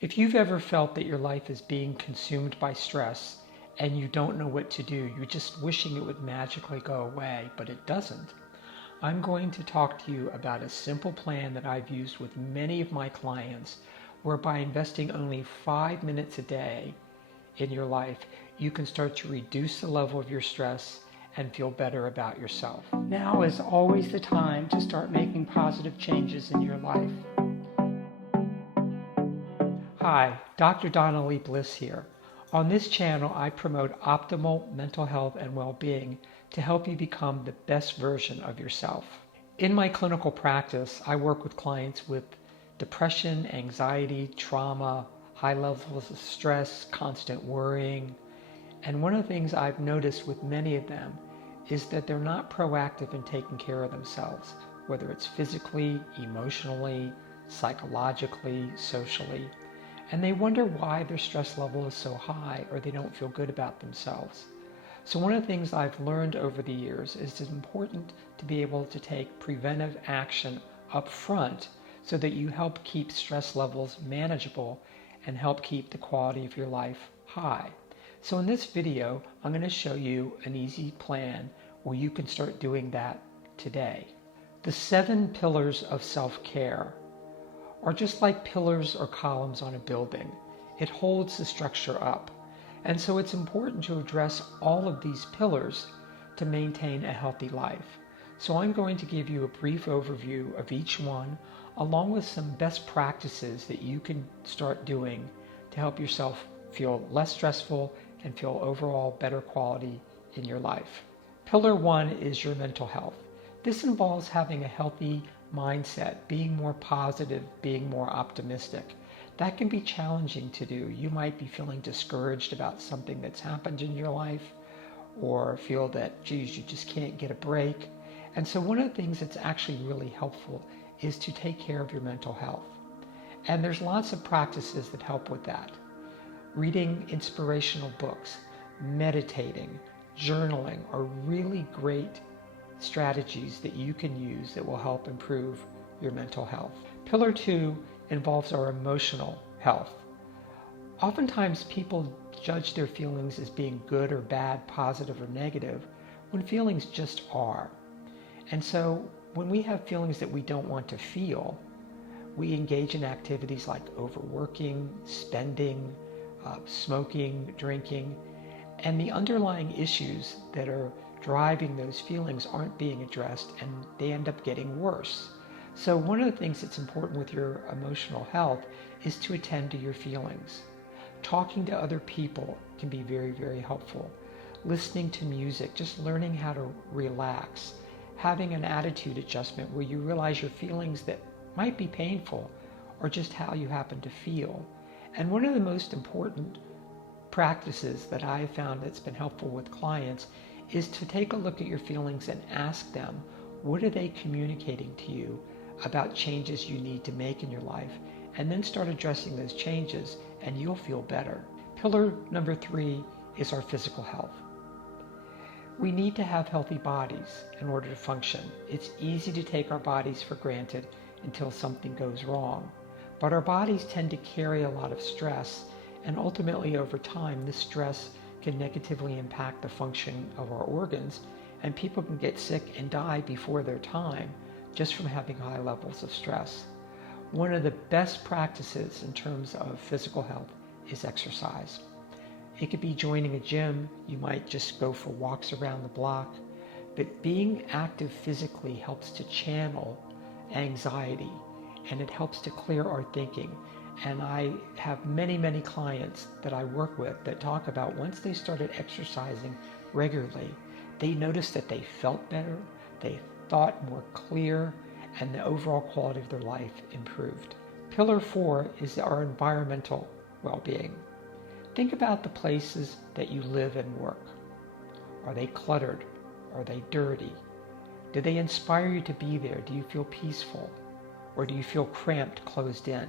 If you've ever felt that your life is being consumed by stress and you don't know what to do, you're just wishing it would magically go away, but it doesn't, I'm going to talk to you about a simple plan that I've used with many of my clients, where by investing only 5 minutes a day in your life, you can start to reduce the level of your stress and feel better about yourself. Now is always the time to start making positive changes in your life. Hi, Dr. Donna Leigh Bliss here. On this channel, I promote optimal mental health and well-being to help you become the best version of yourself. In my clinical practice, I work with clients with depression, anxiety, trauma, high levels of stress, constant worrying. And one of the things I've noticed with many of them is that they're not proactive in taking care of themselves, whether it's physically, emotionally, psychologically, socially. And they wonder why their stress level is so high or they don't feel good about themselves. So one of the things I've learned over the years is it's important to be able to take preventive action up front so that you help keep stress levels manageable and help keep the quality of your life high. So in this video, I'm going to show you an easy plan where you can start doing that today. The 7 pillars of self-care are just like pillars or columns on a building. It holds the structure up. And so it's important to address all of these pillars to maintain a healthy life. So I'm going to give you a brief overview of each one, along with some best practices that you can start doing to help yourself feel less stressful and feel overall better quality in your life. Pillar 1 is your mental health. This involves having a healthy mindset, being more positive, being more optimistic. That can be challenging to do. You might be feeling discouraged about something that's happened in your life, or feel that, geez, you just can't get a break. And so one of the things that's actually really helpful is to take care of your mental health. And there's lots of practices that help with that. Reading inspirational books, meditating, journaling are really great strategies that you can use that will help improve your mental health. Pillar 2 involves our emotional health. Oftentimes people judge their feelings as being good or bad, positive or negative, when feelings just are. And so when we have feelings that we don't want to feel, we engage in activities like overworking, spending, smoking, drinking, and the underlying issues that are driving those feelings aren't being addressed, and they end up getting worse. So one of the things that's important with your emotional health is to attend to your feelings. Talking to other people can be very, very helpful. Listening to music, just learning how to relax. Having an attitude adjustment where you realize your feelings that might be painful or just how you happen to feel. And one of the most important practices that I have found that's been helpful with clients is to take a look at your feelings and ask them, what are they communicating to you about changes you need to make in your life? And then start addressing those changes and you'll feel better. Pillar number 3 is our physical health. We need to have healthy bodies in order to function. It's easy to take our bodies for granted until something goes wrong. But our bodies tend to carry a lot of stress, and ultimately over time this stress can negatively impact the function of our organs, and people can get sick and die before their time just from having high levels of stress. One of the best practices in terms of physical health is exercise. It could be joining a gym. You might just go for walks around the block, but being active physically helps to channel anxiety, and it helps to clear our thinking. And I have many, many clients that I work with that talk about once they started exercising regularly, they noticed that they felt better, they thought more clear, and the overall quality of their life improved. Pillar 4 is our environmental well-being. Think about the places that you live and work. Are they cluttered? Are they dirty? Do they inspire you to be there? Do you feel peaceful? Or do you feel cramped, closed in?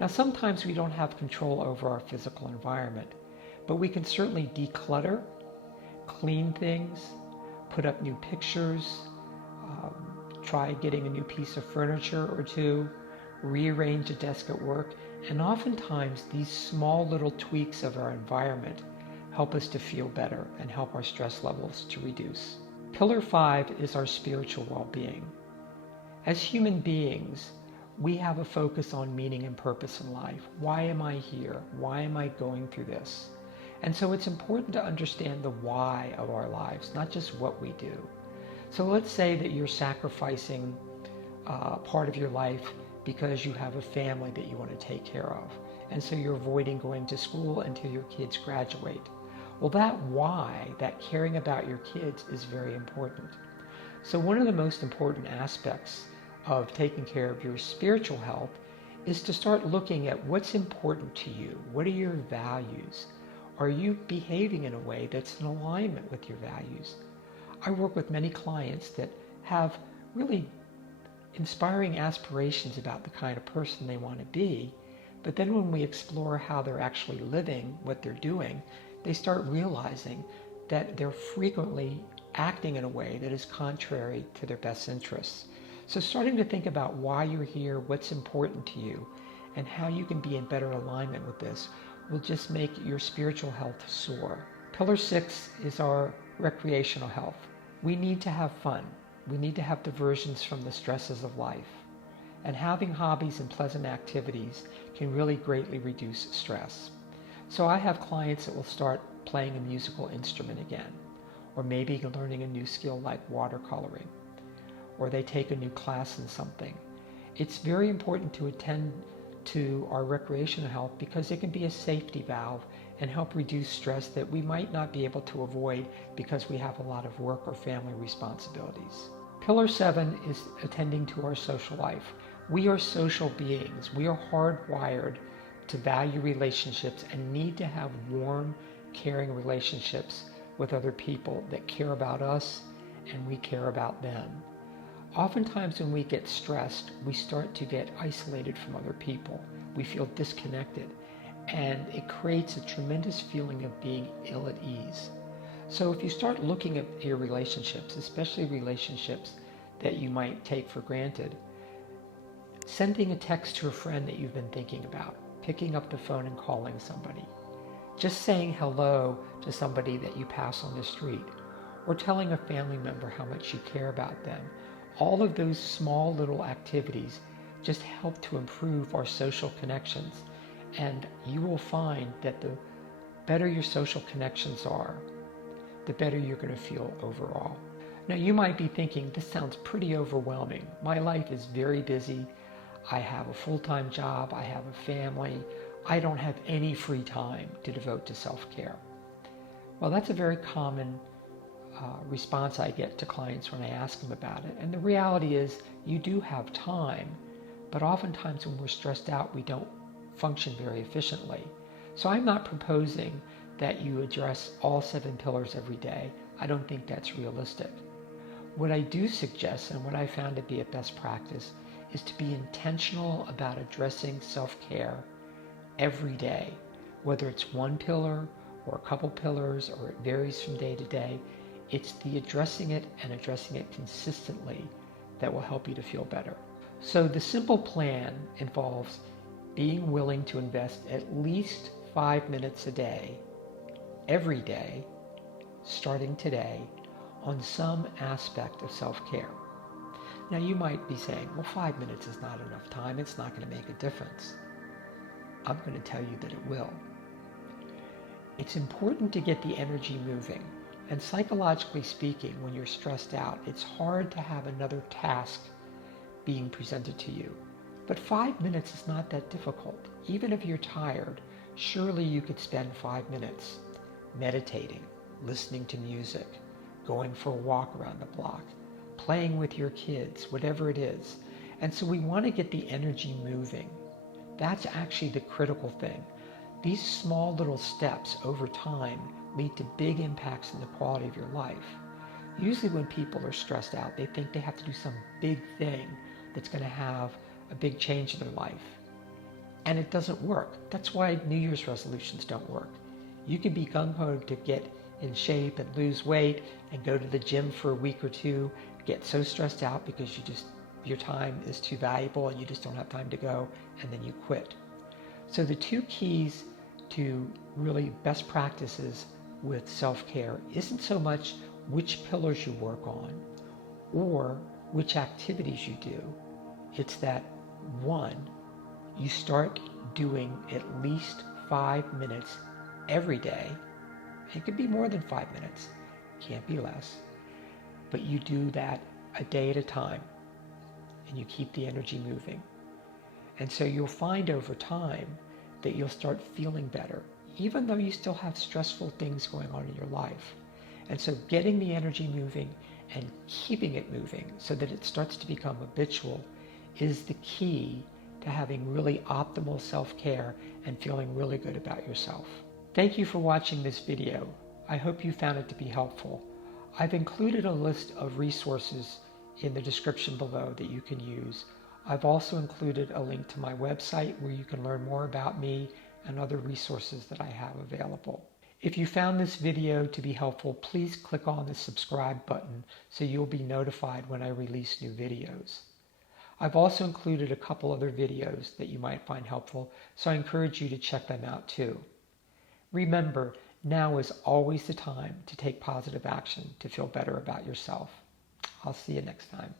Now, sometimes we don't have control over our physical environment, but we can certainly declutter, clean things, put up new pictures, try getting a new piece of furniture or two, rearrange a desk at work, And oftentimes these small little tweaks of our environment help us to feel better and help our stress levels to reduce. Pillar 5 is our spiritual well-being. As human beings, we have a focus on meaning and purpose in life. Why am I here? Why am I going through this? And so it's important to understand the why of our lives, not just what we do. So let's say that you're sacrificing part of your life because you have a family that you want to take care of. And so you're avoiding going to school until your kids graduate. Well, that why, that caring about your kids, is very important. So one of the most important aspects of taking care of your spiritual health is to start looking at what's important to you. What are your values? Are you behaving in a way that's in alignment with your values? I work with many clients that have really inspiring aspirations about the kind of person they want to be, but then when we explore how they're actually living, what they're doing, they start realizing that they're frequently acting in a way that is contrary to their best interests. So starting to think about why you're here, what's important to you, and how you can be in better alignment with this will just make your spiritual health soar. Pillar 6 is our recreational health. We need to have fun. We need to have diversions from the stresses of life. And having hobbies and pleasant activities can really greatly reduce stress. So I have clients that will start playing a musical instrument again, or maybe learning a new skill like watercoloring, or they take a new class in something. It's very important to attend to our recreational health because it can be a safety valve and help reduce stress that we might not be able to avoid because we have a lot of work or family responsibilities. Pillar 7 is attending to our social life. We are social beings. We are hardwired to value relationships and need to have warm, caring relationships with other people that care about us and we care about them. Oftentimes when we get stressed, we start to get isolated from other people. We feel disconnected, and it creates a tremendous feeling of being ill at ease. So if you start looking at your relationships, especially relationships that you might take for granted, sending a text to a friend that you've been thinking about, picking up the phone and calling somebody, just saying hello to somebody that you pass on the street, or telling a family member how much you care about them. All of those small little activities just help to improve our social connections, and you will find that the better your social connections are, the better you're going to feel overall. Now you might be thinking, this sounds pretty overwhelming. My life is very busy. I have a full-time job. I have a family. I don't have any free time to devote to self-care. Well, that's a very common response I get to clients when I ask them about it. And the reality is you do have time, but oftentimes when we're stressed out, we don't function very efficiently. So I'm not proposing that you address all 7 pillars every day. I don't think that's realistic. What I do suggest, and what I found to be a best practice, is to be intentional about addressing self-care every day, whether it's one pillar or a couple pillars, or it varies from day to day. It's the addressing it and addressing it consistently that will help you to feel better. So the simple plan involves being willing to invest at least 5 minutes a day, every day, starting today, on some aspect of self-care. Now you might be saying, well, 5 minutes is not enough time. It's not going to make a difference. I'm going to tell you that it will. It's important to get the energy moving. And psychologically speaking, when you're stressed out, it's hard to have another task being presented to you. But 5 minutes is not that difficult. Even if you're tired, surely you could spend 5 minutes meditating, listening to music, going for a walk around the block, playing with your kids, whatever it is. And so we want to get the energy moving. That's actually the critical thing. These small little steps over time lead to big impacts in the quality of your life. Usually when people are stressed out, they think they have to do some big thing that's going to have a big change in their life. And it doesn't work. That's why New Year's resolutions don't work. You can be gung-ho to get in shape and lose weight and go to the gym for a week or two, get so stressed out because your time is too valuable and you just don't have time to go, and then you quit. So the two keys to really best practices with self-care isn't so much which pillars you work on or which activities you do. It's that, one, you start doing at least 5 minutes every day. It could be more than 5 minutes, can't be less, but you do that a day at a time and you keep the energy moving. And so you'll find over time that you'll start feeling better, even though you still have stressful things going on in your life. And so getting the energy moving and keeping it moving so that it starts to become habitual is the key to having really optimal self-care and feeling really good about yourself. Thank you for watching this video. I hope you found it to be helpful. I've included a list of resources in the description below that you can use. I've also included a link to my website where you can learn more about me and other resources that I have available. If you found this video to be helpful, please click on the subscribe button so you'll be notified when I release new videos. I've also included a couple other videos that you might find helpful, so I encourage you to check them out too. Remember, now is always the time to take positive action to feel better about yourself. I'll see you next time.